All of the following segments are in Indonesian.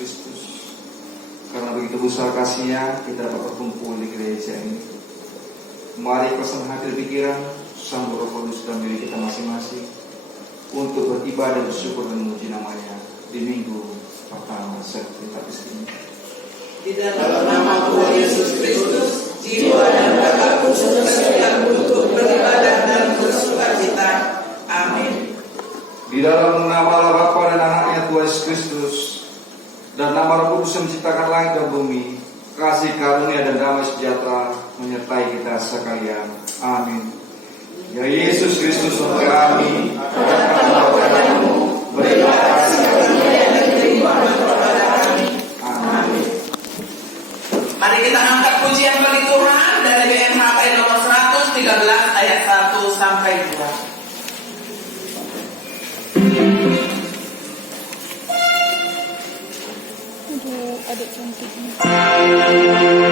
Kristus. Karena begitu besar kasih-Nya, kita dapat berkumpul di gereja ini. Mari pasang hati pikiran, sambut Roh Kudus dalam diri kita masing-masing untuk beribadah, bersyukur dan memuji nama-Nya di minggu pertama serta ini. Di dalam nama Tuhan Yesus Kristus, jiwa dan ragaku sudah siap untuk beribadah dan bersukacita. Amin. Di dalam nama Allah Bapa dan Anaknya Tuhan Yesus Kristus dan nama Roh Kudus yang menciptakan langit dan bumi, kasih karunia dan damai sejahtera menyertai kita sekalian. Amin. Ya Yesus Kristus kami, datanglah kepadamu, berilah kasih karunia dan terima kepada kami. Amin. Mari kita angkat pujian bagi Tuhan dari BMHK nomor 113 ayat 1 sampai 2. Adik cantiknya. Tuhan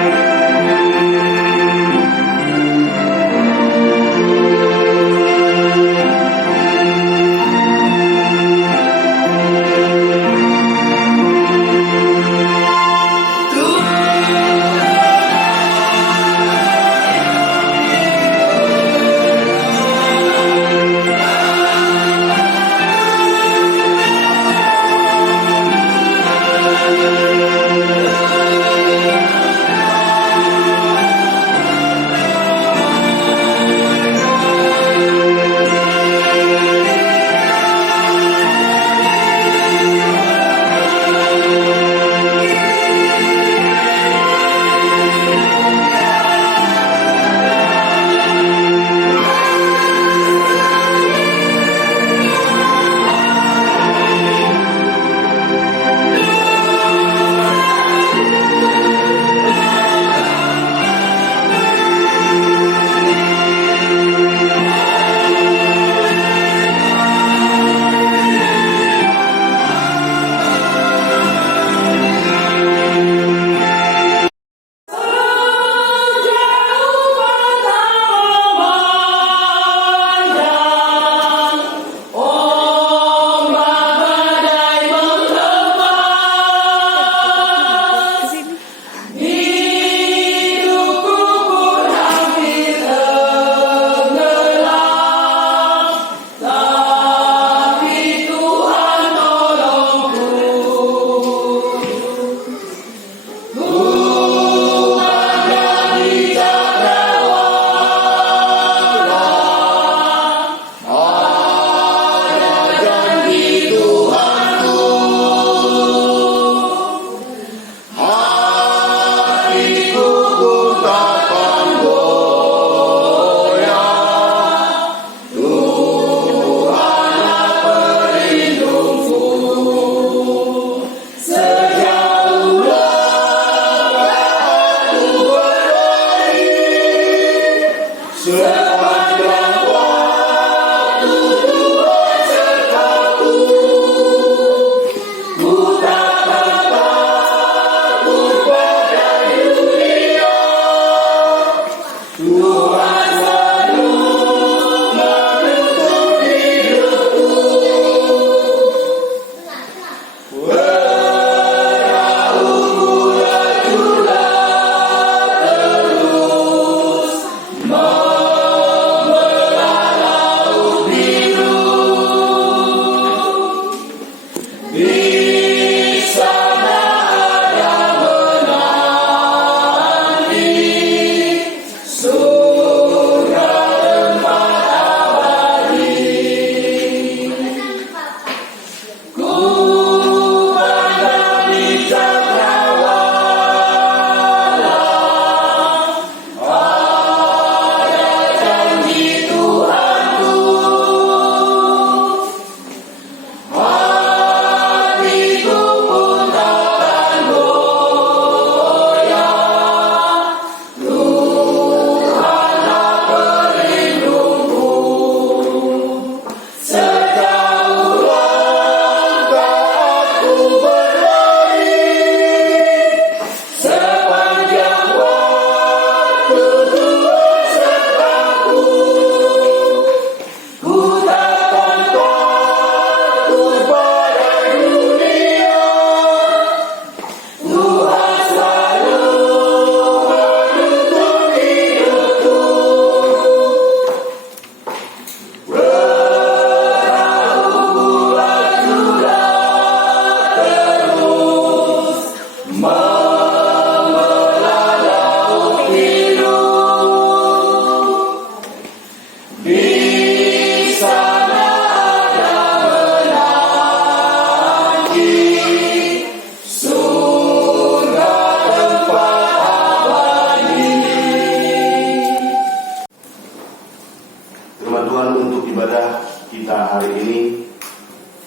Firman Tuhan untuk ibadah kita hari ini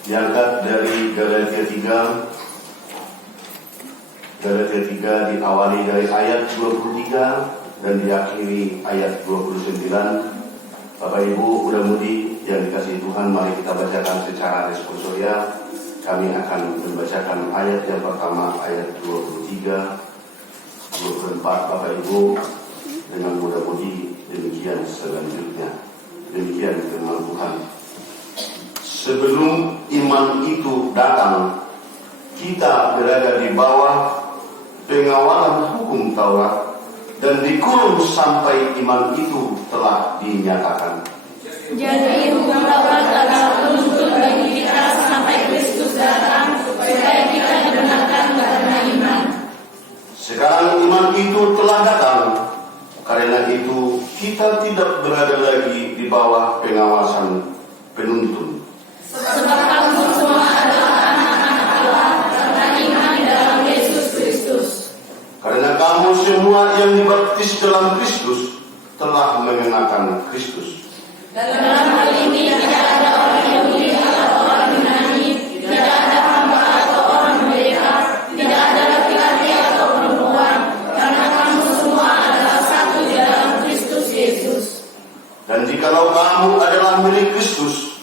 diangkat dari Galatia 3 diawali dari ayat 23 dan diakhiri ayat 29. Bapak Ibu mudah-mudi yang dikasihi Tuhan, mari kita bacakan secara responsorial. Kami akan membacakan ayat yang pertama, ayat 23, 24. Bapak Ibu dengan mudah-mudi demikian selanjutnya. Demikian firman Tuhan. Sebelum iman itu datang, kita berada di bawah pengawalan hukum Taurat dan dikurung sampai iman itu telah dinyatakan. Jadi hukum Taurat adalah penuntut bagi kita sampai Kristus datang, supaya kita dibenarkan karena iman. Sekarang iman itu telah datang. Karena itu kita tidak berada lagi di bawah pengawasan penuntun. Sebab kamu semua adalah anak-anak Allah karena iman dalam Yesus Kristus. Karena kamu semua yang dibaptis dalam Kristus telah mengenakan Kristus. Dalam hal ini tidak ada orang Yahudi atau orang Yunani, tidak ada hamba atau orang merdeka, tidak ada laki-laki atau perempuan, karena kamu semua adalah satu di dalam Kristus Yesus. Dan jikalau kamu adalah milik Kristus,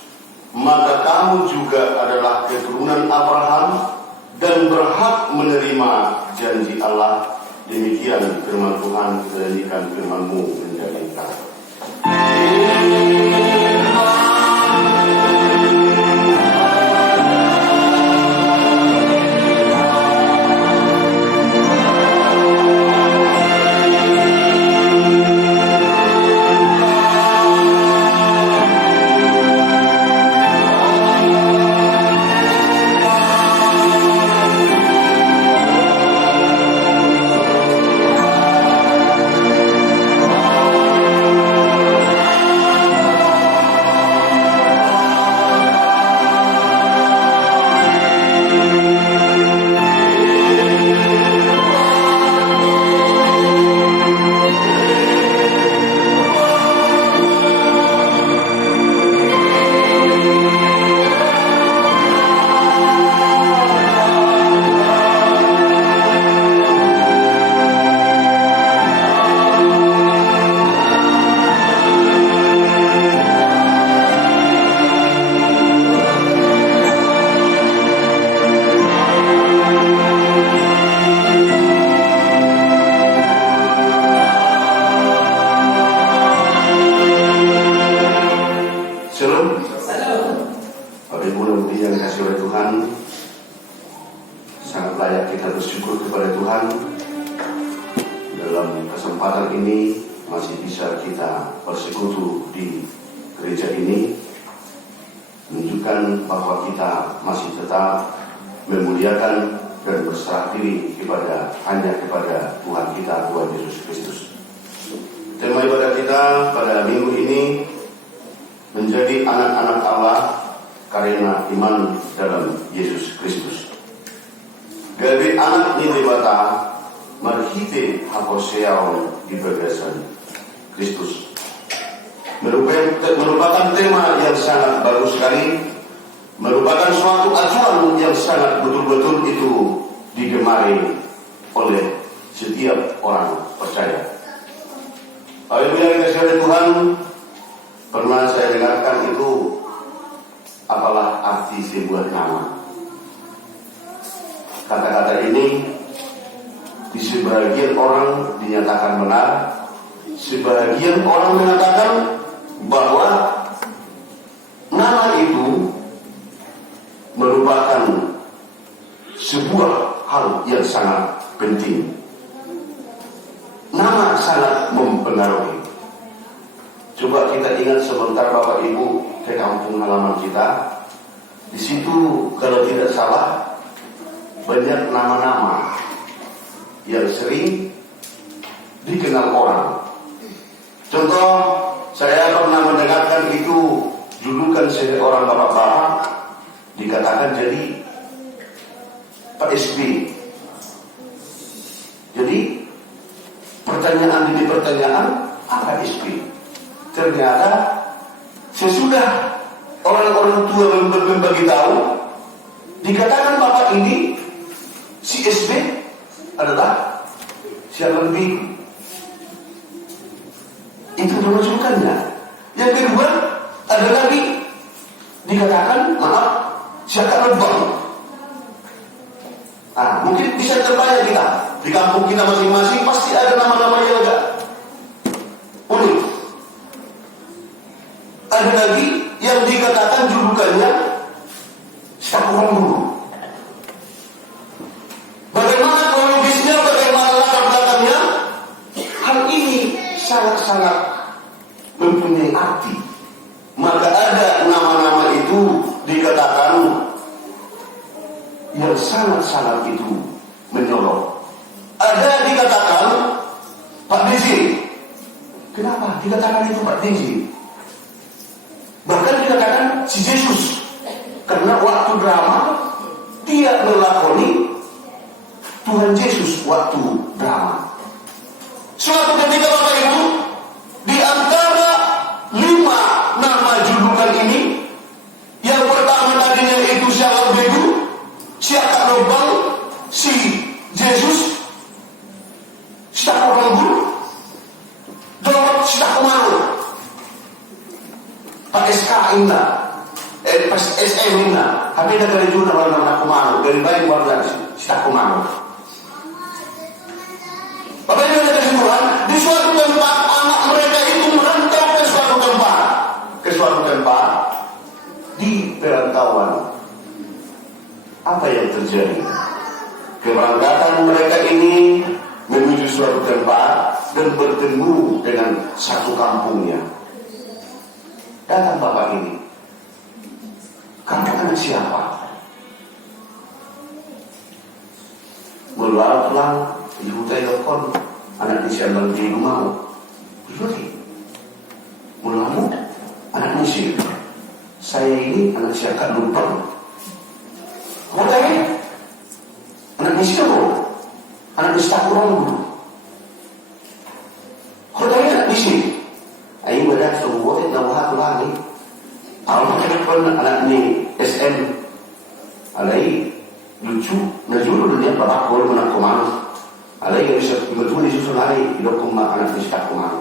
maka kamu juga adalah keturunan Abraham dan berhak menerima janji Allah. Demikian firman Tuhan, jadikan firman-Mu menjadi nyata. kesempatan ini masih bisa kita bersekutu di gereja ini, menunjukkan bahwa kita masih tetap memuliakan dan berserah diri hanya kepada Tuhan kita, Tuhan Yesus Kristus. Tema ibadah kita pada minggu ini menjadi anak-anak Allah karena iman dalam Yesus Kristus. Gabi anak ni debata marhite haposeao di bagasan Kristus. Merupakan tema yang sangat bagus sekali, merupakan suatu acuan yang sangat betul-betul itu digemari oleh setiap orang percaya. Haleluya, dikasihi oleh Tuhan. Pernah saya dengarkan itu, apalah arti sebuah nama. Kata-kata ini di sebagian orang dinyatakan benar, sebagian orang mengatakan bahwa nama itu merupakan sebuah hal yang sangat penting. Nama sangat mempengaruhi. Coba kita ingat sebentar Bapak Ibu ke kampung halaman kita. Di situ kalau tidak salah banyak nama-nama yang sering dikenal orang. Contoh, saya pernah mendengarkan itu julukan seorang bapak-bapak dikatakan jadi Pak SB. Jadi pertanyaan demi pertanyaan, apa SB? Ternyata sesudah orang-orang tua membagi tahu, dikatakan bapak ini si SB adalah sialan biku. Itu julukannya. Yang kedua ada lagi dikatakan siakan lebang. Mungkin bisa terbayang kita di kampung kita masing-masing pasti ada nama-nama yang agak unik. Ada lagi yang dikatakan julukannya siakan guru. Bagaimana kronologisnya, bagaimana latar belakangnya? Hal ini sangat-sangat mempunyai arti. Maka ada nama-nama itu dikatakan yang sangat-sangat itu menyolok. Ada dikatakan Pak DJ. Kenapa dikatakan itu Pak DJ? Bahkan dikatakan si Yesus, karena waktu drama tidak melakoni Tuhan Yesus waktu drama. Suatu ketika Bapak Ibu, di antara 5 nama julukan ini, yang pertama tadinya itu siapa begu, siapa lubang, si Yesus, siapa guru, dan siapa malu. Pak SK Inna, Pas SM Inna, tapi dah kali juga nama aku malu, dari baik warga siapa malu. Bapak Ibu ada kesimpulan, di suatu tempat anak mereka itu merantau ke suatu tempat di perantauan. Apa yang terjadi? Keberangkatan mereka ini menuju suatu tempat dan bertemu dengan satu kampungnya. Datang bapak ini, kamu anak siapa? Mulai pulang, ibu telepon, anak di siapa di rumah? Ibu mulamu, anak Mesir. Saya ini anak siapa lupa. Kamu tanya, anak Mesir loh, anak Mesir kurang dulu. Kamu tanya anak Mesir. Ayo ada sebuah yang nama lagi. Awak telepon anak ni SM. Alai lucu, najulu dunia bapak kau mana komando. Alai bisa betul di susun alai hidup kumah anak Mesir komando.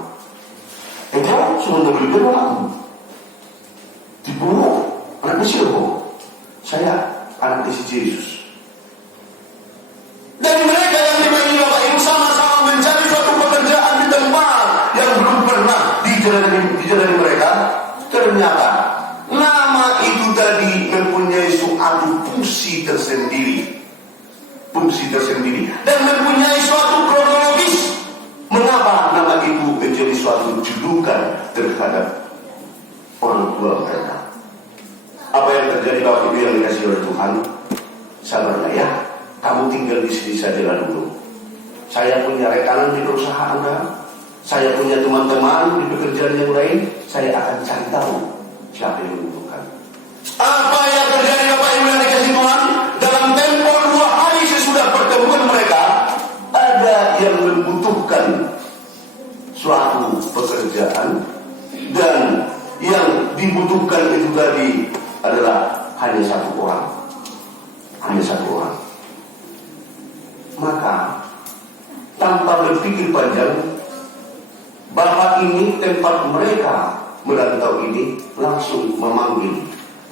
Itu semua beli berapa? Dibunuh anak Mesir kok. Saya anak si Yesus. Dan mereka yang dipanggil Bapak Ibu sama-sama mencari suatu pekerjaan di tempat yang belum pernah dijalani mereka. Ternyata nama itu tadi mempunyai suatu fungsi tersendiri, dan mempunyai suatu kronologis. Mengapa nama itu menjadi suatu julukan terhadap orang tua mereka? Apa yang terjadi Bapak Ibu yang dikasih oleh Tuhan? Sabarlah ya, kamu tinggal di sini saja dulu. Saya punya rekanan di perusahaan Anda, saya punya teman-teman di pekerjaan yang lain. Saya akan cari tahu siapa yang membutuhkan. Apa yang terjadi Bapak Ibu yang dikasih Tuhan? Dalam tempo 2 hari sesudah pertemuan mereka, ada yang membutuhkan suatu pekerjaan, dan yang dibutuhkan itu tadi adalah hanya satu orang. Maka tanpa berpikir panjang, bapak ini tempat mereka merantau ini langsung memanggil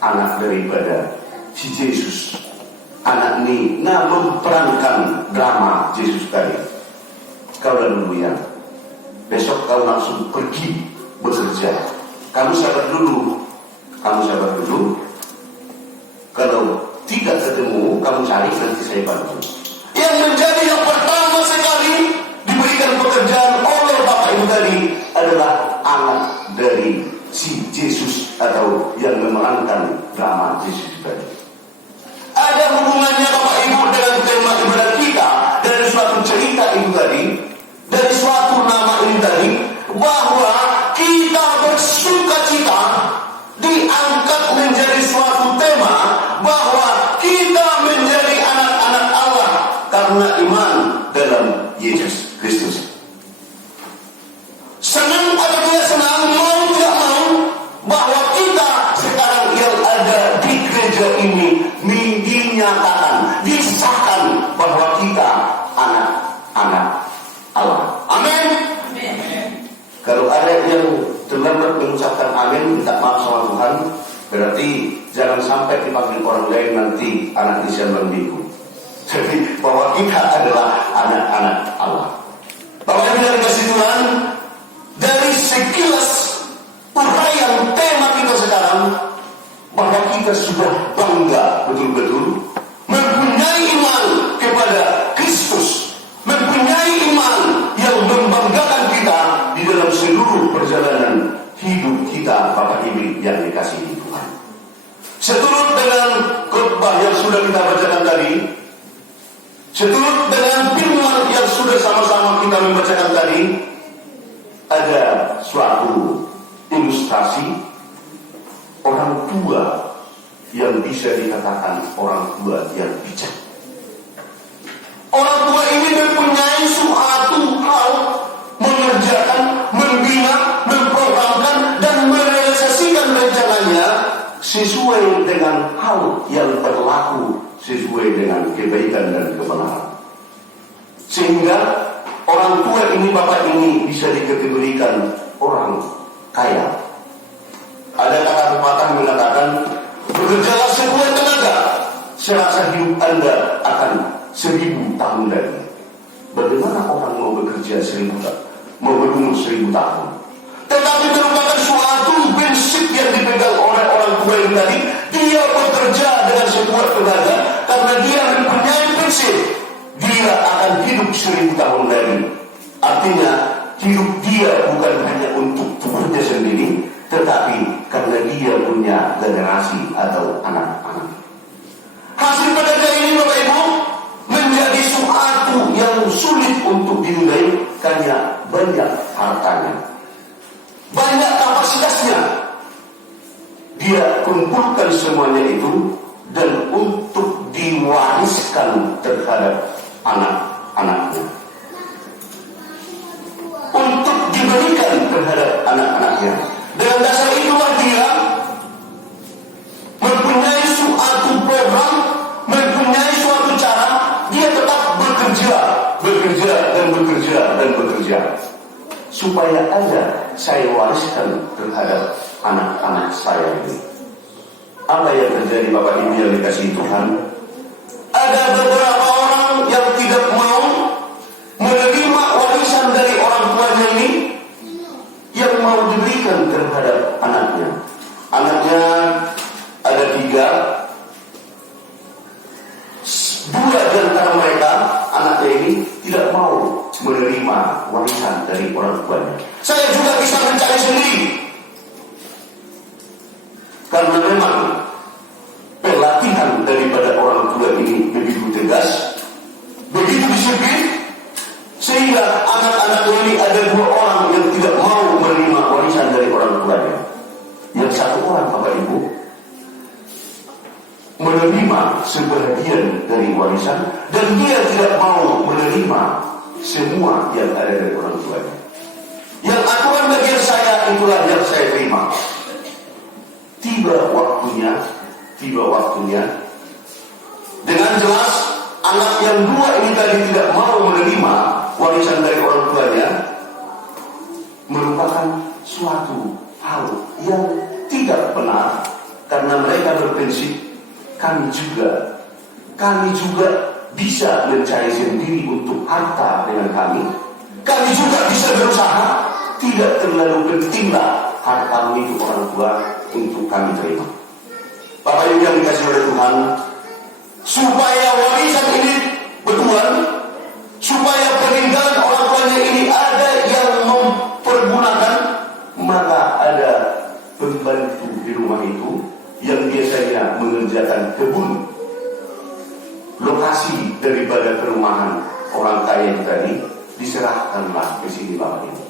anak daripada si Yesus. Anak ini memperankan drama Yesus tadi. Kau dah dulu ya, besok kau langsung pergi bekerja. Kamu sabar dulu. Kalau tidak ketemu, kamu cari, nanti saya bantu. Yang menjadi yang pertama sekali diberikan pekerjaan oleh Bapak Ibu tadi adalah anak dari si Yesus, atau yang memerankan drama Yesus tadi. Ada hubungannya Bapak Ibu dengan karena iman dalam Yesus Kristus. Senang atau tidak senang, mau tidak mau, bahwa kita sekarang yang ada di gereja ini dinyatakan, disahkan bahwa kita anak-anak Allah. Amin. Kalau ada yang terlambat mengucapkan amin, minta maaf sama Tuhan, berarti jangan sampai dipanggil orang lain nanti anak Siambang Minggu. Jadi bahwa kita adalah anak-anak Allah. Bapak Ibu yang dikasihi Tuhan, dari sekilas uraian tema kita sekarang, bahwa kita sudah bangga betul-betul mempunyai iman kepada Kristus, mempunyai iman yang membanggakan kita di dalam seluruh perjalanan hidup kita, Bapak Ibu yang dikasihi Tuhan. Seturut dengan khotbah yang sudah kita bacakan tadi, seturut dengan firman yang sudah sama-sama kita membacakan tadi, ada suatu ilustrasi orang tua yang bisa dikatakan orang tua yang bijak. Orang tua ini mempunyai suatu hal mengerjakan, membina, memprogramkan, dan merealisasikan rencananya sesuai dengan hal yang berlaku, sesuai dengan kebaikan dan kebenaran. Sehingga orang tua ini, bapak ini bisa dikategorikan orang kaya. Ada kata pepatah mengatakan, bekerjalah sekuat tenaga, serasa hidup Anda akan 1000 tahun lagi. Bagaimana orang mau bekerja 1000 tahun, mau berumur 1000 tahun? Tetapi merupakan suatu prinsip yang dipegang oleh orang tua yang tadi. Dia bekerja dengan sekuat tenaga karena dia mempunyai prinsip, dia akan hidup 1000 tahun lagi. Artinya hidup dia bukan hanya untuk tubuhnya sendiri, tetapi karena dia punya generasi atau anak-anak. Hasil pekerja ini, Bapak Ibu, menjadi suatu yang sulit untuk dinilai karena banyak hartanya, banyak kapasitasnya. Dia kumpulkan semuanya itu dan untuk diwariskan terhadap anak-anaknya, untuk diberikan terhadap anak-anaknya. Dengan dasar itulah dia mempunyai suatu program, mempunyai suatu cara. Dia tetap bekerja supaya saya wariskan terhadap anak-anak saya ini. Apa yang terjadi, Bapak Ibu yang dikasihi Tuhan? Ada beberapa orang yang tidak mau menerima warisan dari orang tuanya ini, yang mau diberikan terhadap anaknya. Anaknya ada 3. 2 di antara mereka, anaknya ini tidak mau menerima warisan dari orang tuanya. Saya juga bisa mencari sendiri, karena memang pelatihan daripada orang tua ini begitu tegas, begitu disiplin, sehingga anak-anak ini ada 2 orang yang tidak mau menerima warisan dari orang tuanya. Yang 1 orang, Bapak Ibu, menerima sebagian dari warisan, dan dia tidak mau menerima semua yang ada dari orang tuanya. Yang aturan bagian saya itulah yang saya terima. Tiba waktunya, dengan jelas anak yang 2 ini tadi tidak mau menerima warisan dari orang tuanya, merupakan suatu hal yang tidak benar, karena mereka berprinsip kami juga bisa mencari sendiri untuk harta dengan kami juga bisa berusaha, tidak terlalu pentinglah hartamu itu orang tua untuk kami terima. Bapak Ibu yang dikasihi oleh Tuhan, supaya warisan ini bertuan, supaya peninggalan orang tuanya ini ada yang mempergunakan, maka ada pembantu di rumah itu yang biasanya mengerjakan kebun. Lokasi daripada perumahan orang kaya itu tadi diserahkanlah ke sini, Bapak Ibu.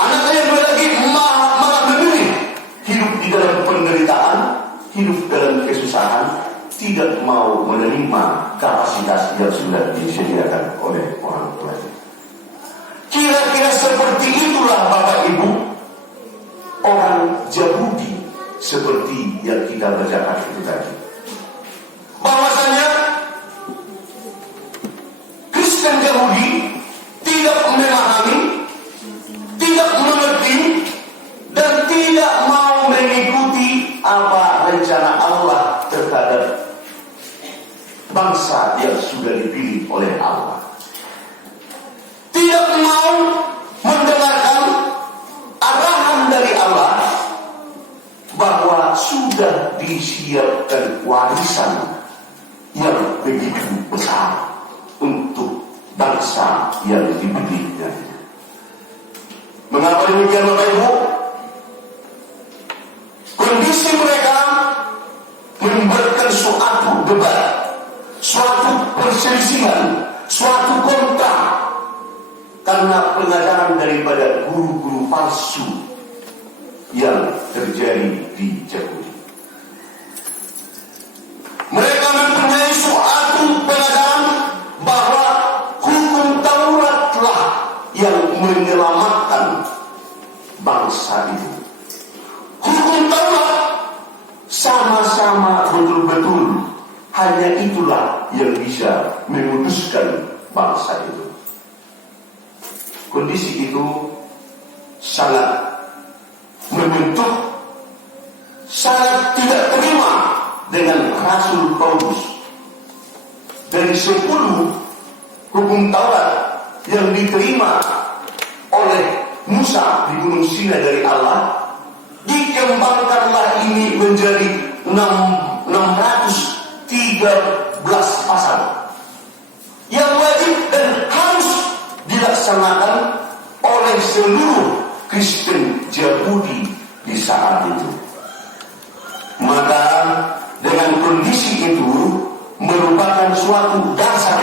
Anak yang lagi malah memilih hidup di dalam penderitaan, hidup dalam kesusahan, tidak mau menerima kapasitas yang sudah disediakan oleh orang tuanya. Kira-kira seperti itulah Bapak Ibu orang Yahudi seperti yang kita bacakan itu tadi. Bahwasanya Kristen Yahudi tidak memahami, tidak mengerti, dan tidak mau mengikuti apa rencana Allah terhadap bangsa yang sudah dipilih oleh Allah. Tidak mau mendengarkan arahan dari Allah bahwa sudah disiapkan warisan yang begitu besar untuk bangsa yang dipilihnya. Mengapa demikian Bapak Ibu? Kondisi mereka menimbulkan suatu debat, suatu perselisihan, suatu kontra karena pengajaran daripada guru-guru palsu yang terjadi di Yahudi. Mereka mempunyai suatu pengajaran bahwa hukum Tauratlah yang menyelamatkan bangsa itu. Hukum Taurat sama-sama betul-betul hanya itulah yang bisa memutuskan bangsa itu. Kondisi itu sangat membentuk, sangat tidak terima dengan Rasul Paulus. Dari 10 hukum Taurat yang diterima oleh Musa di Gunung Sinai dari Allah, dikembangkanlah ini menjadi 613 pasal yang wajib dan harus dilaksanakan oleh seluruh Kristen Yahudi di saat itu. Maka dengan kondisi itu merupakan suatu dasar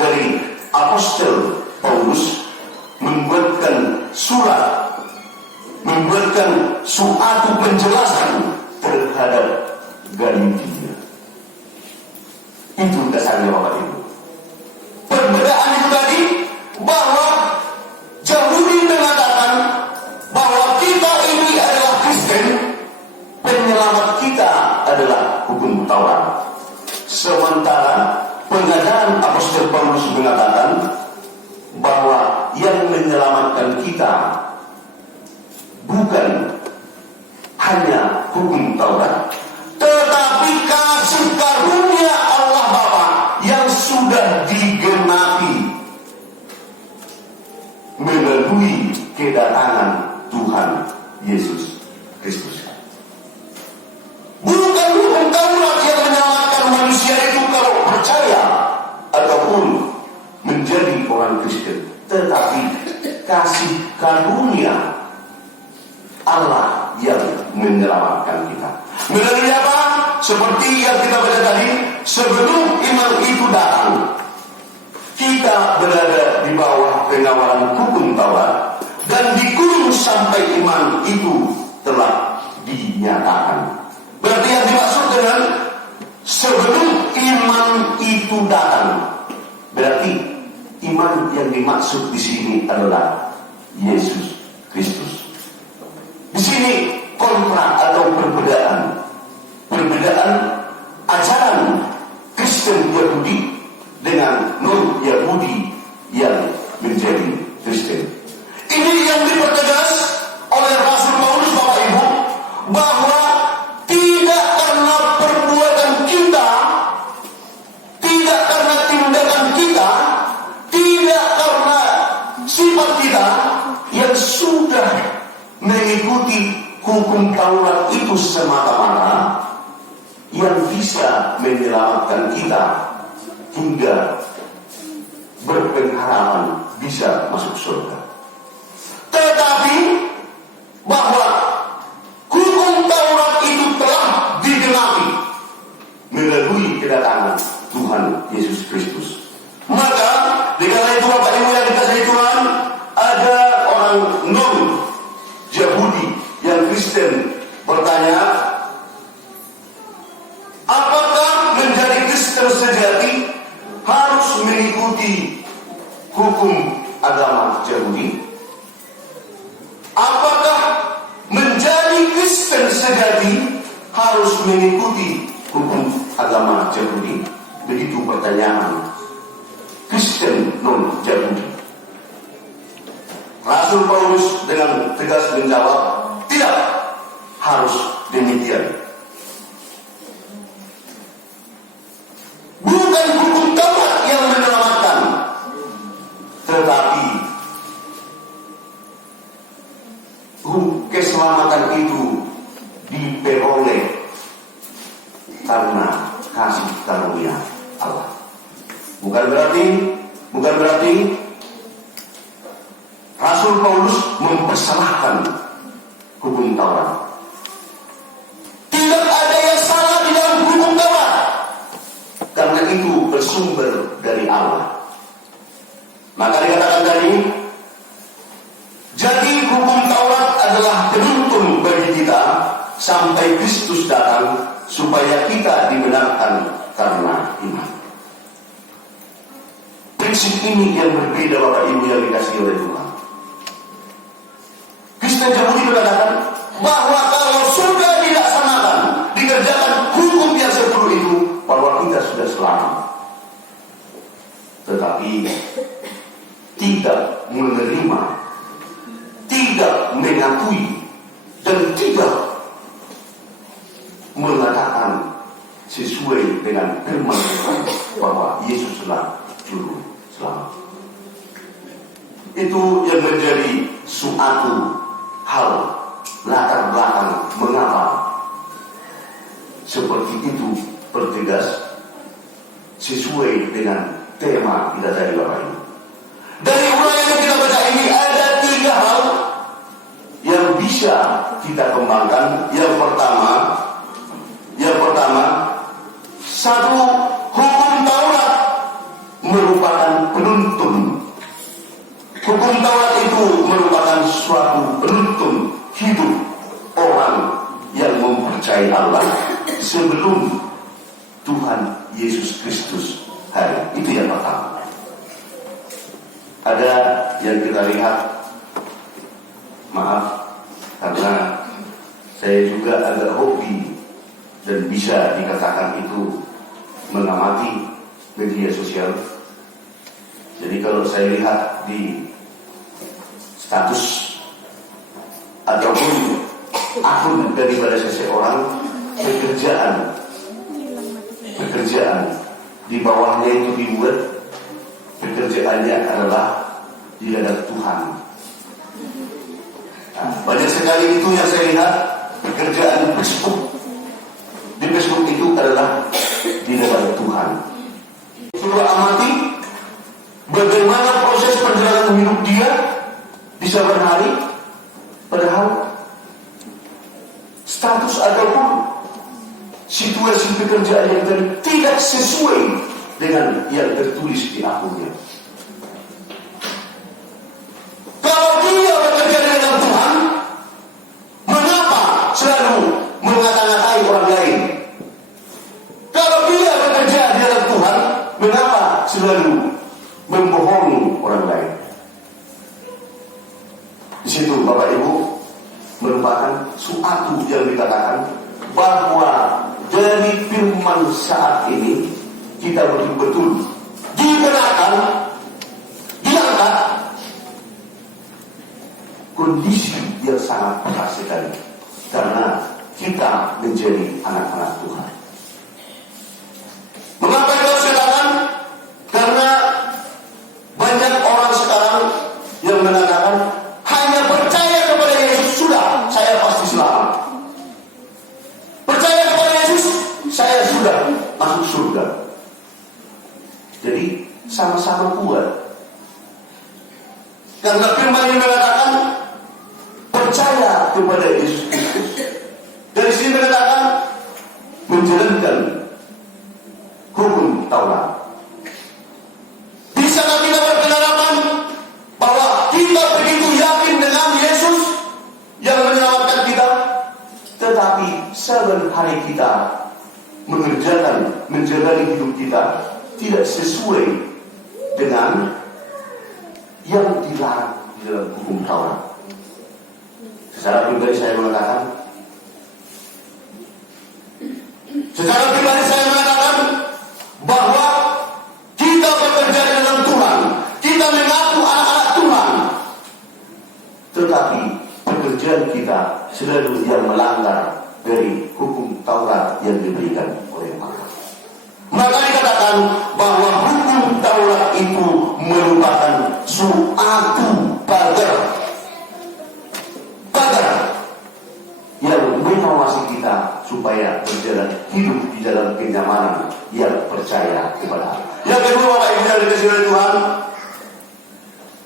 dari Apostel Paulus membuatkan surat, membuatkan suatu penjelasan terhadap Galatia. Itu dasarnya Bapak Ibu. Perbedaan itu tadi bahwa Yahudi mengatakan bahwa kita ini adalah Kristen, penyelamat kita adalah hukum Taurat. Sementara pengajaran Apostel Paulus mengatakan bahwa yang menyelamatkan kita bukan hanya hukum Taurat, tetapi kasih karunia Allah Bapa yang sudah digenapi melalui kedatangan Tuhan Yesus Kristus. Bukan hukum Taurat yang menyelamatkan manusia itu kalau percaya ataupun menjadi orang Kristen, tetapi kasih karunia Allah yang menyelamatkan kita. Melalui apa? Seperti yang kita baca tadi, sebelum iman itu datang, kita berada di bawah penawaran hukum Taurat dan dikurung sampai iman itu telah dinyatakan. Berarti yang dimaksud dengan sebelum iman itu datang, berarti iman yang dimaksud di sini adalah Yesus Kristus. Di sini kontra atau perbedaan ajaran Kristen Yahudi dengan non-Yahudi yang menjadi Kristen. Ini yang dipertegas oleh Rasul Paulus Bapak Ibu, bahwa tidak karena perbuatan kita, tidak karena tindakan kita, tidak karena sifat kita yang sudah mengikuti hukum Taurat itu semata-mata yang bisa menyelamatkan kita hingga berpengharapan bisa masuk surga. Tetapi bahwa hukum Taurat itu telah digenapi melalui kedatangan Tuhan Yesus Kristus. Maka dengan itu Bapak Ibu yang dikasihi Tuhan, ada orang non-Yahudi yang Kristen bertanya, apakah sejati harus mengikuti hukum agama Yahudi? Apakah menjadi Kristen sejati harus mengikuti hukum agama Yahudi? Begitu pertanyaan Kristen non-Yahudi. Rasul Paulus dengan tegas menjawab, tidak harus demikian. Bukan hukum Taurat yang menyelamatkan, tetapi keselamatan itu diperoleh karena kasih karunia Allah. Bukan berarti Rasul Paulus mempersalahkan hukum Taurat. Tidak ada yang salah di dalam hukum Taurat, karena itu bersumber dari Allah. Maka dikatakan tadi, jadi hukum Taurat adalah penuntun bagi kita sampai Kristus datang, supaya kita dibenarkan karena iman. Prinsip ini yang berbeda, Bapak Ibu yang dikasihi oleh Tuhan. Kristen Yahudi mengatakan bahwa kalau sudah dilaksanakan, dikerjakan hukum yang 10 itu, bahwa kita sudah selamat. Tetapi tidak menerima, tidak mengakui, dan tidak mengatakan sesuai dengan firman Tuhan bahwa Yesuslah juru selamat. Itu yang menjadi suatu hal latar belakang mengapa seperti itu bertegas sesuai dengan tema kita tadi, Bapak Ibu. Dari uraian yang kita baca ini ada 3 hal yang bisa kita kembangkan. Yang pertama, satu, hukum Taurat merupakan penuntun. Hukum Taurat itu merupakan suatu penuntun hidup orang yang mempercayai Allah sebelum Tuhan Yesus Kristus hari. Itu yang pertama. Ada yang kita lihat, maaf, karena saya juga agak hobi dan bisa dikatakan itu mengamati media sosial. Jadi kalau saya lihat di status ataupun akun daripada seseorang, pekerjaan di bawahnya itu dibuat pekerjaannya adalah di hadapan Tuhan. Nah, banyak sekali itu yang saya lihat pekerjaan Facebook. Di Facebook itu adalah di hadapan Tuhan. Sudah amati bagaimana proses perjalanan hidup dia di saban hari, padahal status ataupun situasi pekerjaan yang tadi tidak sesuai dengan yang tertulis di akunnya. Kalau dia bekerja dengan Tuhan, mengapa selalu mengata-ngatai orang lain? Kalau dia bekerja dengan Tuhan, mengapa selalu membohongi orang lain? Di situ Bapak Ibu merupakan suatu yang dikatakan bahwa dari firman saat ini kita betul-betul dibenarkan, diangkat kondisi yang sangat berat sekali karena kita menjadi anak-anak Tuhan. Mengapa kita silakan? Karena banyak orang sekarang yang mengatakan hanya percaya kepada Yesus sudah saya pasti selamat. Percaya kepada Yesus saya sudah masuk surga. Jadi sama-sama kuat. Karena firman ini mengatakan percaya kepada Yesus Kristus. Dari sini mengatakan menjalankan hukum Taurat. Bisakah kita berpendapat bahwa kita begitu yakin dengan Yesus yang menyelamatkan kita, tetapi saban hari kita mengerjakan, menjalani hidup hidup kita tidak sesuai dengan yang dilarang di dalam hukum Taurat. Secara pribadi saya mengatakan bahwa kita bekerja di dalam Tuhan, kita mengaku anak-anak Tuhan, tetapi pekerjaan kita selalu yang melanggar dari hukum Taurat yang diberikan oleh Allah. Maka dikatakan bahwa hukum Taurat itu merupakan suatu pagar yang mengawasi kita supaya berjalan hidup di dalam kenyamanan yang percaya kepada Allah. Yang kedua, Bapak Ibu yang dikasihi oleh Tuhan,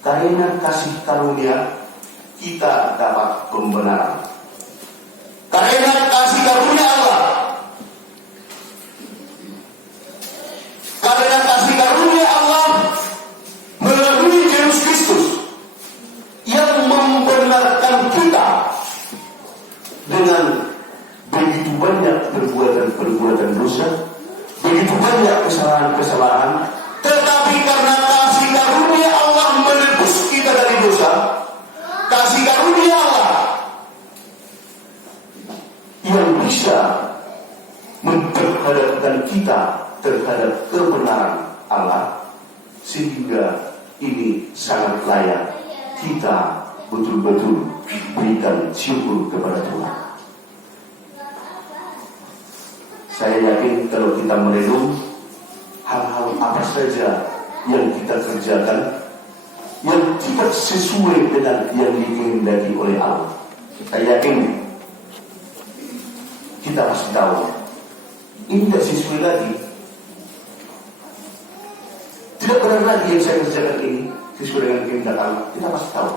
karena kasih karunia kita dapat pembenaran. Karena kasih karunia Allah, karena kasih karunia Allah melalui Yesus Kristus yang membenarkan kita dengan begitu banyak perbuatan dosa, begitu banyak kesalahan, tetapi karena kasih karunia Allah menebus kita dari dosa, kasih karunia Allah yang bisa memperhadapkan kita terhadap kebenaran Allah, sehingga ini sangat layak kita betul-betul berikan syukur kepada Tuhan. Saya yakin kalau kita merenung hal-hal apa saja yang kita kerjakan yang tidak sesuai dengan yang dikehendaki oleh Allah, saya yakin kita pasti tahu ini tidak sesuai lagi. Tidak benar lagi yang saya kerjakan ini sesuai dengan kehendak Allah. Kita pasti tahu.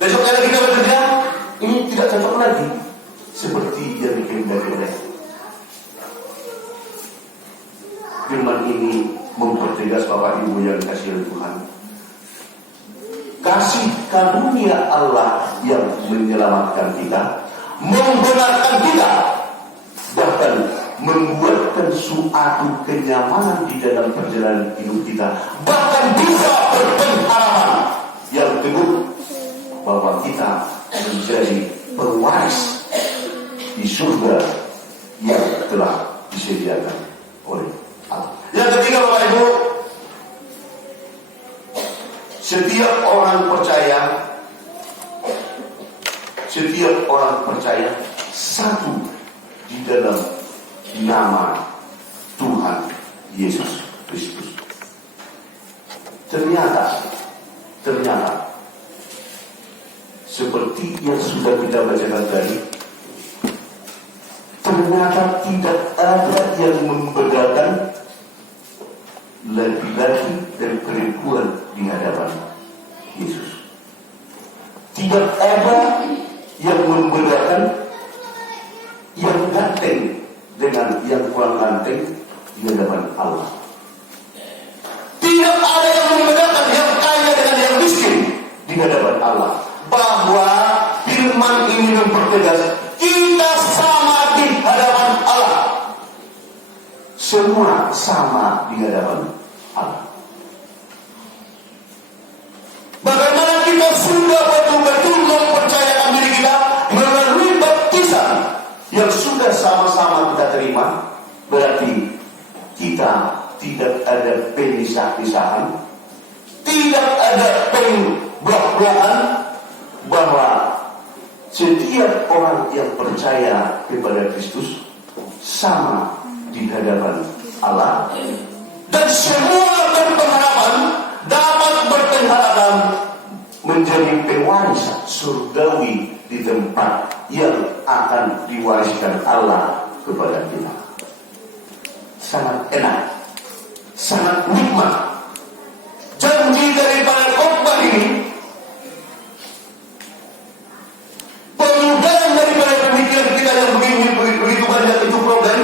Besok kali kita bekerja, ini tidak cocok lagi seperti yang dikehendaki oleh. Firman ini mempertegas Bapak Ibu yang dikasihi oleh Tuhan. Kasih karunia Allah yang menyelamatkan kita, membenarkan kita, bahkan membuatkan suatu kenyamanan di dalam perjalanan hidup kita, bahkan bisa berpengharapan yang teguh bahwa kita menjadi pewaris di surga yang telah disediakan oleh Allah. Yang ketiga, Bapak Ibu, setiap orang percaya satu di dalam nama Tuhan Yesus Kristus. Ternyata seperti yang sudah kita bacakan tadi, ternyata tidak ada yang membedakan laki-laki dan perempuan di hadapan Yesus. Tidak ada yang membedakan yang ganteng dengan yang kurang ganteng di hadapan Allah. Tidak ada yang membedakan yang kaya dengan yang miskin di hadapan Allah. Bahwa firman ini mempertegas kita sama di hadapan Allah. Semua sama di hadapan Allah. Bagaimana kita sudah betul-betul mempercayakan diri kita melalui baptisan yang sudah sama-sama kita terima, berarti kita tidak ada pemisah-pisahan, tidak ada pemblok-blokan, bahwa setiap orang yang percaya kepada Kristus sama di hadapan Allah, dan semua berpengharapan dapat berpengharapan menjadi pewaris surgawi di tempat yang akan diwariskan Allah kepada kita. Sangat enak, sangat nikmat. Janji daripada khotbah ini, pemugaran daripada pemikiran kita yang begitu banyak itu problem,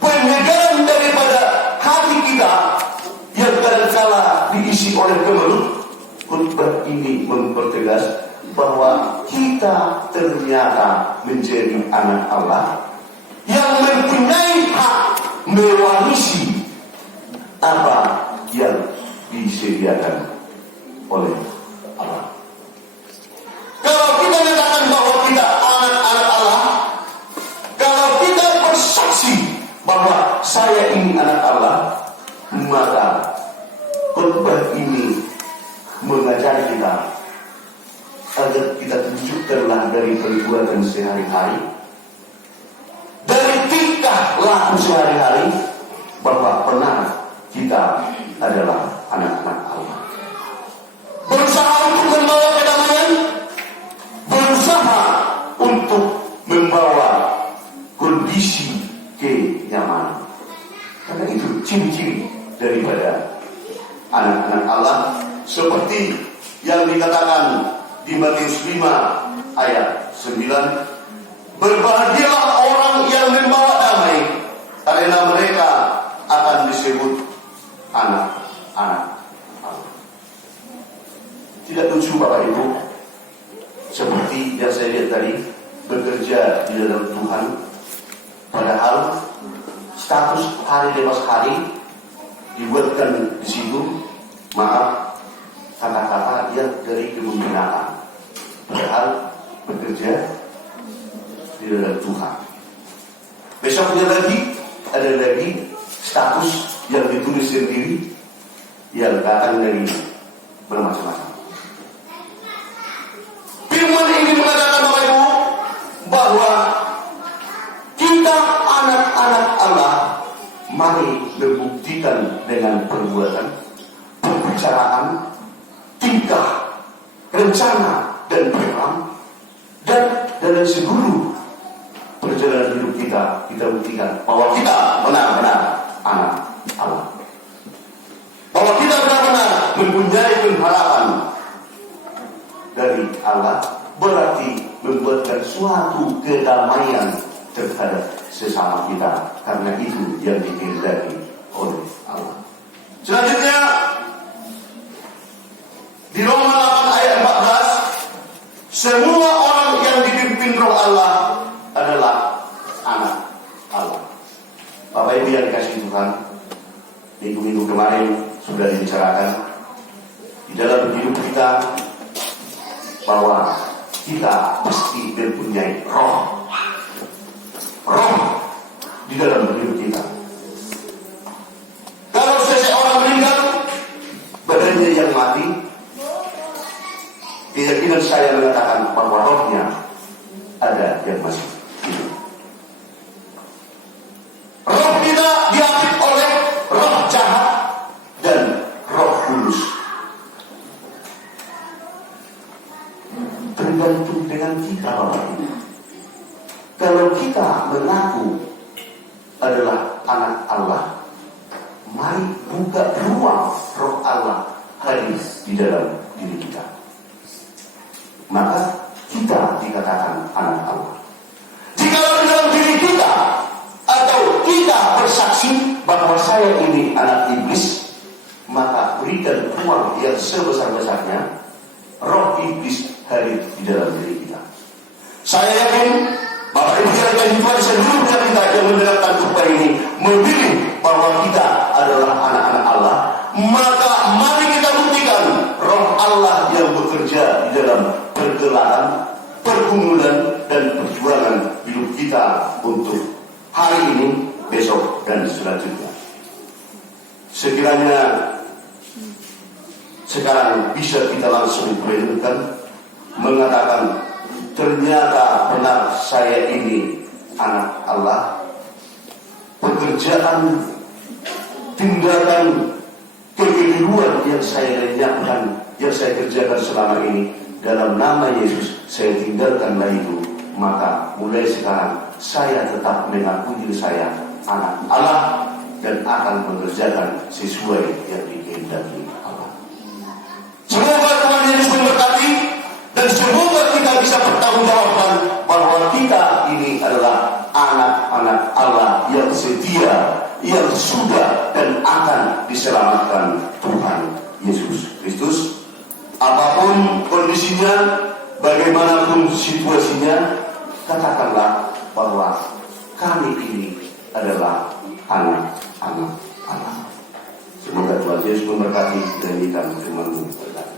pemugaran daripada hati kita yang kadangkala diisi oleh kemelut. Khotbah ini mempertegas bahwa kita ternyata menjadi anak Allah yang mempunyai hak mewarisi apa yang disediakan oleh Allah. Kalau kita katakan bahwa kita anak-anak Allah, kalau kita bersaksi bahwa saya ini anak Allah, maka khotbah ini mengajari kita agar kita tunjukkanlah dari perbuatan sehari-hari, dari tingkah laku sehari-hari, bahwa benar kita adalah anak-anak Allah. Berusaha untuk membawa kedamaian, berusaha untuk membawa kondisi kenyamanan. Karena itu ciri-ciri daripada anak-anak Allah, seperti yang dikatakan di Matius 5 ayat 9, berbahagialah orang yang membawa damai, karena mereka akan disebut anak-anak Allah. Tidak lucu Bapak Ibu, seperti yang saya lihat tadi, bekerja di dalam Tuhan, padahal status hari lepas hari dibuatkan di situ, maaf, kata-kata yang dari kebun binatang, padahal bekerja di dalam Tuhan. Besoknya lagi ada lagi status yang ditulis sendiri yang datang dari bermacam-macam. Firman ini mengatakan Bapak Ibu bahwa kita anak-anak Allah, mari membuktikan dengan perbuatan, pembicaraan, tingkah, rencana, dan program, dan dalam seluruh perjalanan hidup kita buktikan bahwa kita benar-benar anak Allah, bahwa kita benar-benar mempunyai pengharapan dari Allah, berarti membuatkan suatu kedamaian terhadap sesama kita, karena itu yang dikehendaki oleh Allah. Selanjutnya di Roma 8 ayat 14, semua orang yang dipimpin Roh Allah adalah anak Allah. Bapak Ibu yang dikasihi Tuhan, minggu-minggu kemarin sudah dibicarakan di dalam hidup kita bahwa kita pasti mempunyai roh di dalam hidup kita. Kalau seseorang meninggal, badannya yang mati, keyakinan saya mengatakan bahwa rohnya ada yang masih hidup. Roh kita diapit oleh roh jahat dan roh kudus. Tergantung dengan kita, Bapak Ibu. Kalau kita mengaku adalah anak Allah, mari buka ruang roh Allah hadir di dalam diri kita. Maka kita dikatakan anak Allah. Jika dalam diri kita atau kita bersaksi bahwa saya ini anak iblis, maka berikan ruang yang sebesar-besarnya roh iblis hadir di dalam diri kita. Saya yakin Bapak Ibu yang Tuhan seluruhnya kita yang mendengarkan khotbah ini memilih bahwa kita adalah anak-anak Allah, maka mari kita buktikan roh Allah yang bekerja di dalam pergelaran, pergumulan, dan perjuangan hidup kita untuk hari ini, besok, dan selanjutnya. Sekiranya sekarang bisa kita langsung merenungkan, mengatakan ternyata benar saya ini anak Allah. Pekerjaan, tindakan, kekeliruan yang saya lenyapkan, yang saya kerjakan selama ini, dalam nama Yesus saya tinggalkanlah itu. Maka mulai sekarang saya tetap mengaku diri saya anak Allah dan akan mengerjakan sesuai yang dikehendaki Allah. Semoga Tuhan Yesus memberkati, dan semoga kita bisa bertanggungjawabkan bahwa kita ini adalah anak-anak Allah yang setia, yang sudah dan akan diselamatkan Tuhan Yesus Kristus. Apapun kondisinya, bagaimanapun situasinya, katakanlah bahwa kami ini adalah anak-anak Allah. Semoga Tuhan Yesus memberkati dan kita firman-Mu berkata.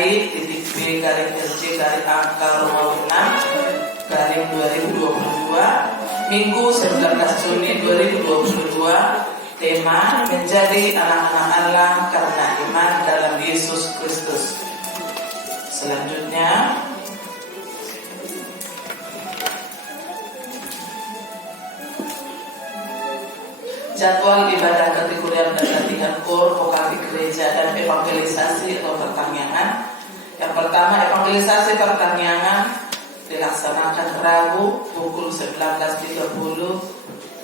KI.B/LJ/angka 6/2022 Minggu 19 Juni 2022. Tema menjadi anak-anak Allah karena iman dalam Yesus Kristus. Selanjutnya jadwal ibadah ketikulian dan latihan KOR, vokal di gereja, dan evangelisasi atau pertaniangan. Yang pertama, evangelisasi pertaniangan dilaksanakan Rabu pukul 19.30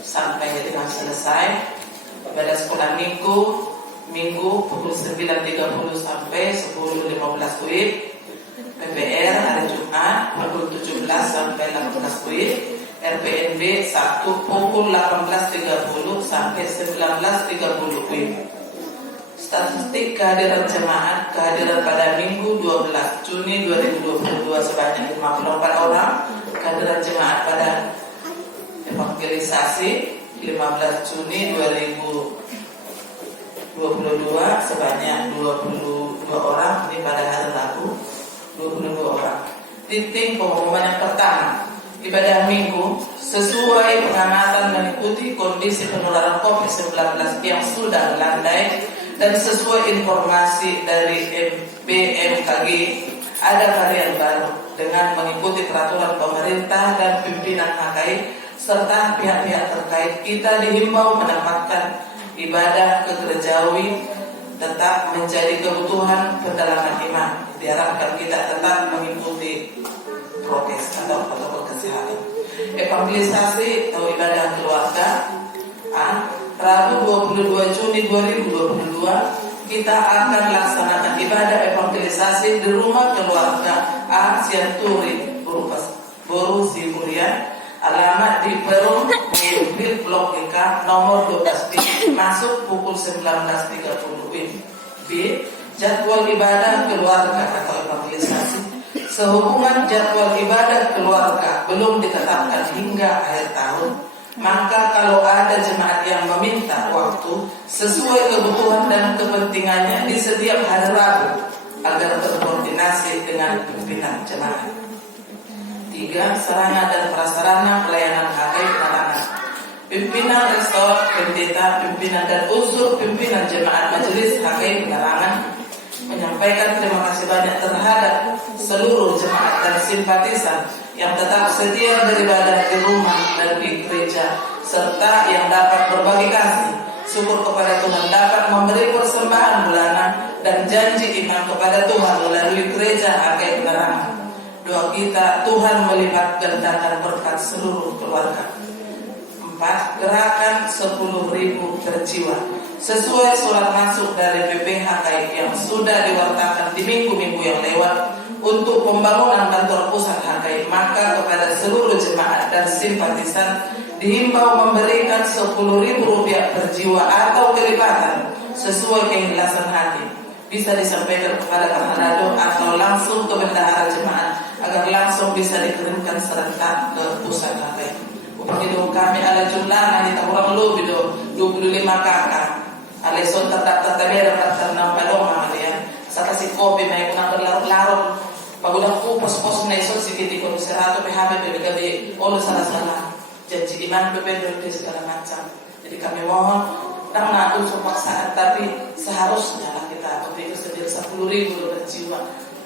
sampai dengan selesai. Pada sekolah Minggu pukul 9.30 sampai 10.15 WIB. PPR hari Jumat pukul 17 sampai 18 WIB. RPNB Sabtu pukul 18.30 sampai 19.30 WIB. Statistik kehadiran jemaat pada Minggu 12 Juni 2022 sebanyak 54 orang. Kehadiran jemaat pada evangelisasi 15 Juni 2022 sebanyak 22 orang. Ini pada hari Rabu 22 orang. Titik pengumuman yang pertama, ibadah Minggu sesuai pengamatan mengikuti kondisi penularan COVID-19 yang sudah melandai dan sesuai informasi dari BMKG ada varian baru. Dengan mengikuti peraturan pemerintah dan pimpinan HKI serta pihak-pihak terkait, kita dihimbau menempatkan ibadah kegerejawi tetap menjadi kebutuhan pendalaman iman. Diharapkan kita tetap mengikuti prokes atau protokol kesehatan. Evangelisasi atau ibadah keluarga Rabu 22 Juni 2022 kita akan laksanakan ibadah evangelisasi di rumah keluarga Sianturi Boru Siburian, alamat di Perum Mobil Blok GK nomor 12B, masuk pukul 19.30 WIB. B. Jadwal ibadah keluarga atau evangelisasi. Sehubungan jadwal ibadah keluarga belum ditetapkan hingga akhir tahun, maka kalau ada jemaat yang meminta waktu sesuai kebutuhan dan kepentingannya di setiap hari Rabu agar terkoordinasi dengan pimpinan jemaat. 3. Sarana dan prasarana pelayanan HKI penerangan. Pimpinan resort, pendeta, pimpinan dan unsur pimpinan jemaat majelis HKI penerangan menyampaikan terima kasih banyak terhadap seluruh jemaat dan simpatisan yang tetap setia beribadah di rumah dan di gereja, serta yang dapat berbagi kasih syukur kepada Tuhan, dapat memberi persembahan bulanan dan janji iman kepada Tuhan melalui gereja HKI penerangan. Doa kita, Tuhan melipat gandakan berkat seluruh keluarga. 4. Gerakan 10.000 per jiwa. Sesuai surat masuk dari PPHKI yang sudah diwartakan di minggu-minggu yang lewat untuk pembangunan kantor pusat HKI, maka kepada seluruh jemaat dan simpatisan dihimbau memberikan 10.000 rupiah per jiwa atau kelipatan sesuai keikhlasan hati. Bisa disampaikan kepada Kak atau langsung ke bendahara jemaat agar langsung bisa dikirimkan serentak ke pusat HKI. Upahidung kami ada jumlah nanti kurang lebih 25 kakak. Aleson terdaftar tadi ada daftar paloma kalian. Saya kasih kopi naik nak berlarut-larut. Pagulang ku pos-pos naison sikit ikut serato PHP PBKD oleh salah-salah janji iman PBKD segala macam. Jadi kami mohon tak mengatur paksaan, tapi seharusnya lah kita beri kesediaan 10.000 per jiwa.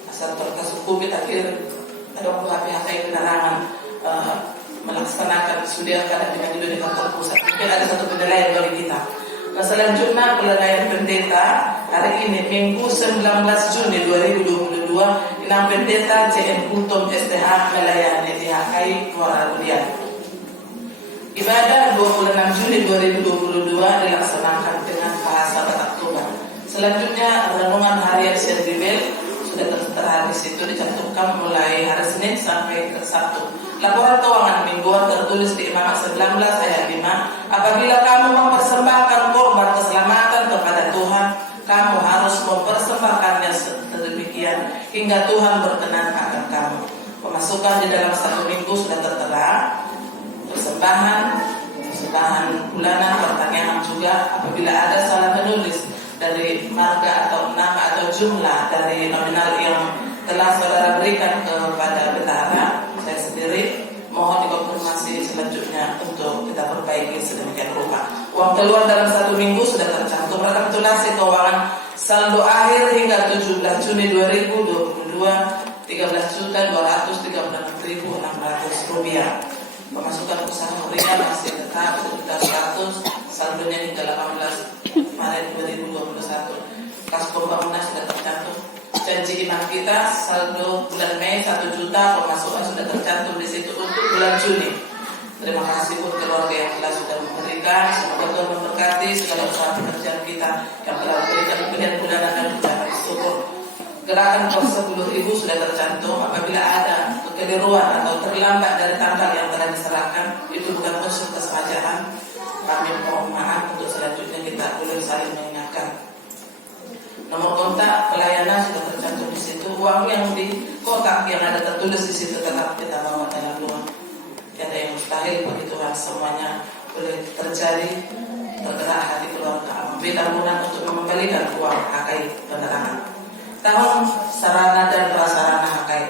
Asal terkasih hukum kita kirim ada PHP penerangan melaksanakan sudah kadang dengan juga di kantor pusat. Mungkin ada satu benda lain bagi kita. Nah, selanjutnya pelagaian pendeta hari ini Minggu 19 Juni 2022 Inang Pendeta CN Kultum STH melayani di HKI Muara Budian. Ibadah 26 Juni 2022 dilaksanakan dengan bahasa Batak Tuban. Selanjutnya renungan harian Sendibel sudah tertera di situ, dicantumkan mulai hari Senin sampai ke Sabtu. Laporan keuangan mingguan tertulis di Imamat 19 ayat 5. Apabila kamu mempersembahkan korban keselamatan kepada Tuhan, kamu harus mempersembahkannya sedemikian hingga Tuhan berkenan akan kamu. Pemasukan di dalam satu minggu sudah tertera. Persembahan bulanan, pertanyaan juga. Apabila ada salah menulis dari marga atau nama atau jumlah dari nominal yang telah saudara berikan kepada bendahara, saya sendiri mohon dikonfirmasi selanjutnya untuk kita perbaiki sedemikian rupa. Uang keluar dalam 1 minggu sudah tercantum rekapitulasi keuangan saldo akhir hingga 17 Juni 2022 Rp13.236.600. Pemasukan usaha harian masih tetap sebesar 100, saldonya hingga 18 Maret 2021. Kas pembangunan sudah tercantum. Janji iman kita saldo bulan Mei 1 juta, pemasukan sudah tercantum di situ untuk bulan Juni. Terima kasih buat keluarga yang telah sudah memberikan. Semoga Tuhan memberkati segala usaha pekerjaan kita yang telah memberikan pilihan bulanan dan ucapan syukur. Gerakan kos 10.000 sudah tercantum. Apabila ada kekeliruan atau terlambat dari tanggal yang telah diserahkan, itu bukan unsur kesengajaan. Kami mohon maaf. Untuk selanjutnya kita boleh saling mengingatkan. Nomor kontak pelayanan sudah tercantum di situ. Uang yang di kotak yang ada tertulis di situ tetap kita bawa dalam rumah. Tiada yang mustahil bagi Tuhan, semuanya boleh terjadi. Tergerak hati keluarga ambil tanggungan untuk mengembalikan uang HKI penerangan. Tahun sarana dan prasarana HKI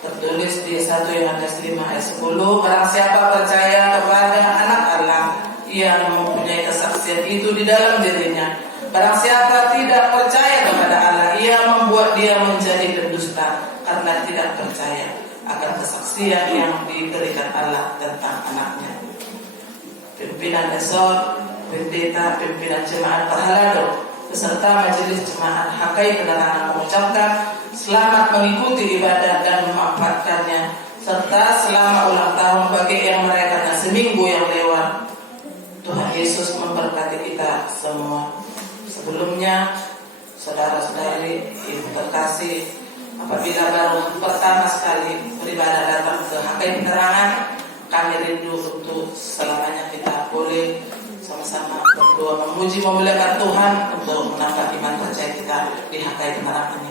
tertulis di 1 Yohanes 5 ayat 10. Barang siapa percaya kepada Anak Allah, ia mempunyai kesaksian itu di dalam dirinya. Barang siapa tidak percaya kepada Allah, ia membuat dia menjadi berdusta karena tidak percaya akan kesaksian yang diberikan Allah tentang anaknya. Pimpinan esor, pendeta, pimpinan jemaat Perhalado beserta majelis jemaat HKI Penerangan mengucapkan selamat mengikuti ibadah dan memanfaatkannya, serta selamat ulang tahun bagi yang merayakannya seminggu yang lewat. Tuhan Yesus memberkati kita semua. Sebelumnya, saudara-saudari, ibu terkasih, apabila baru pertama sekali beribadah datang ke HKI Penerangan, kami rindu untuk selamanya kita boleh sama-sama berdoa memuji memuliakan Tuhan untuk menambah iman percaya kita di HKI Penerangan ini.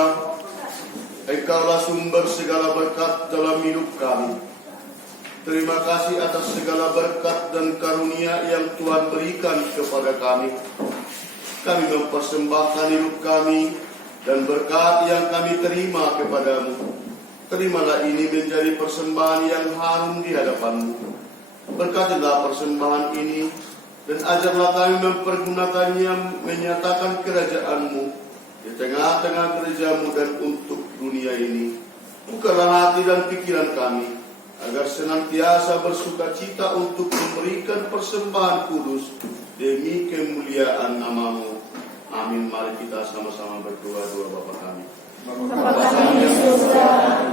surga, Engkaulah sumber segala berkat dalam hidup kami. Terima kasih atas segala berkat dan karunia yang Tuhan berikan kepada kami. Kami mempersembahkan hidup kami dan berkat yang kami terima kepadamu. Terimalah ini menjadi persembahan yang harum di hadapanmu. Berkatilah persembahan ini dan ajarlah kami mempergunakannya menyatakan kerajaan-Mu di tengah-tengah gereja-Mu dan untuk dunia ini. Bukalah hati dan pikiran kami agar senantiasa bersuka cita untuk memberikan persembahan kudus demi kemuliaan nama-Mu. Amin. Mari kita sama-sama berdoa Bapa kami. Bapa kami di surga,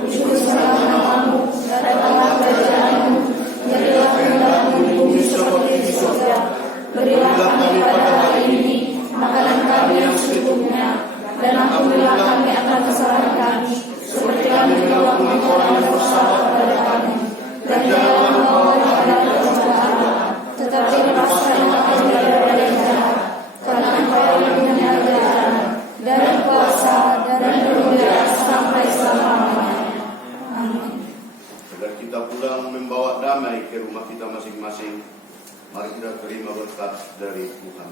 dikuduskanlah namamu, datanglah kerajaanmu, jadilah kehendak-Mu di bumi seperti di surga. Berilah kami pada hari ini makanan kami yang secukupnya, dan ampunilah kami akan kesalahan kami, seperti kami mengampuni orang yang bersalah kepada kami. Dan janganlah membawa kami dalam pencobaan, tetapi lepaskanlah kami dari yang jahat. Karena Engkau yang punya kerajaan dan kuasa dan kemuliaan sampai selama-lamanya. Amin. Agar kita pulang membawa damai ke rumah kita masing-masing, mari kita terima berkat dari Tuhan.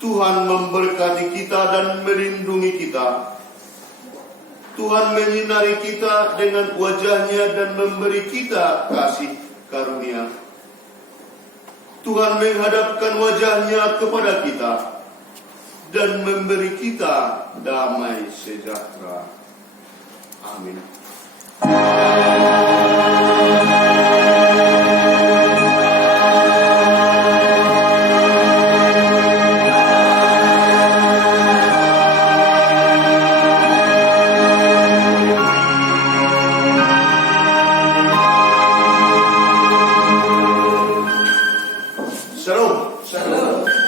Tuhan memberkati kita dan melindungi kita. Tuhan menyinari kita dengan wajah-Nya dan memberi kita kasih karunia. Tuhan menghadapkan wajah-Nya kepada kita dan memberi kita damai sejahtera. Amin. Shalom. Shalom.